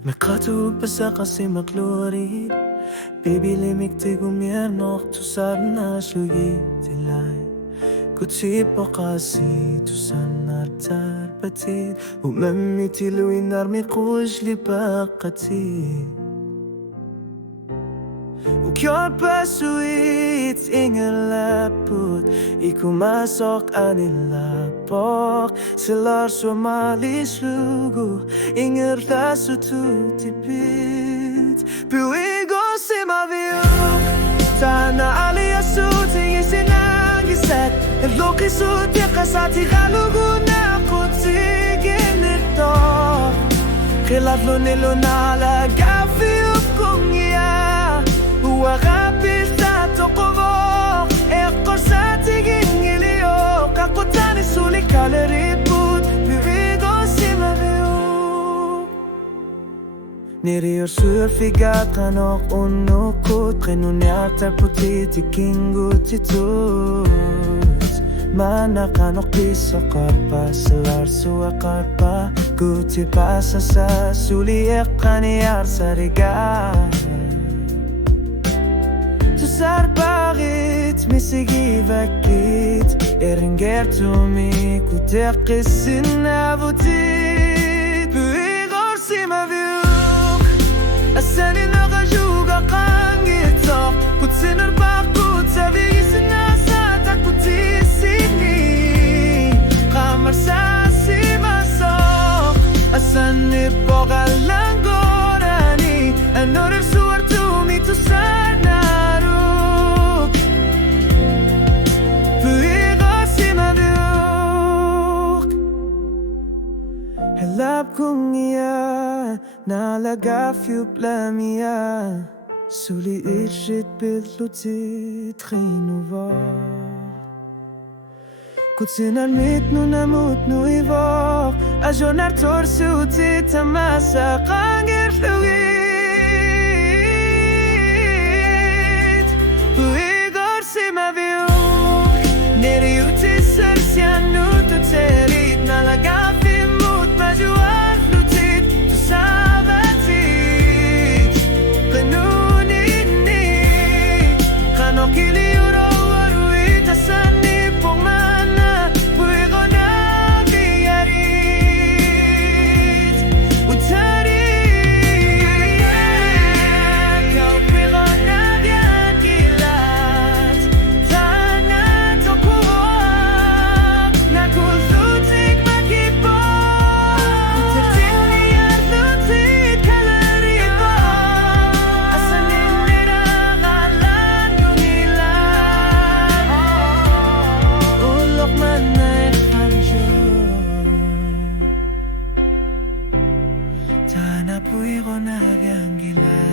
Makatulog pa sa kasi maglurit Bibilimik ti gumyernok tu sarna suyi tilay Kutsi po kasi tu sanatar patit Umami tiluin armi kujli pakatid Ukyor pasuit ingalaput Ikumasok anilapok Silar sumalis lugu Ingerla sututipit Piwigo si maviyuk Tana aliasu tingisinangiset Loki suti kasati kalugu na kutigin ito Kilat lunilo na lagafiyuk kong Wakapis sa tokovo Ekor sa tiging iliyo Kakutani sulik kaleriput Piwigo si maviyuk Niriyor surfigat kanok unukut Kinunyartar puti tikingut itut Mana kanok piso karpa Selar suwa karpa Guti pasa sa suliek kaniyar sarigat Tusar parit misigi vakit Eringer tumi kutekisin avutit Puigor si maviyuk Asani nakajuga kangitok Kutsinur pakut sabigisin nasatak putisini Kamar sa si masok Asani pogalangorani Anorir suar tumi tusar Helap kong iya Nalagafyup lamia Suli ishit bitlutit Rinova Kutsinan mitnu namut nu ivok Ajonar torsutit Tamasa kangir fluid Puigor si maviyuk Neriuti sersianu tuterit Nalagafyup Majuar flutit tu sabatit Kanunini Kanokili urawaruit Asani pong mana Puigo na biyarit Utarit Kau puigo na biyan kilat Tanan tokuwak Nakultutik makipo Puigo na ganggilan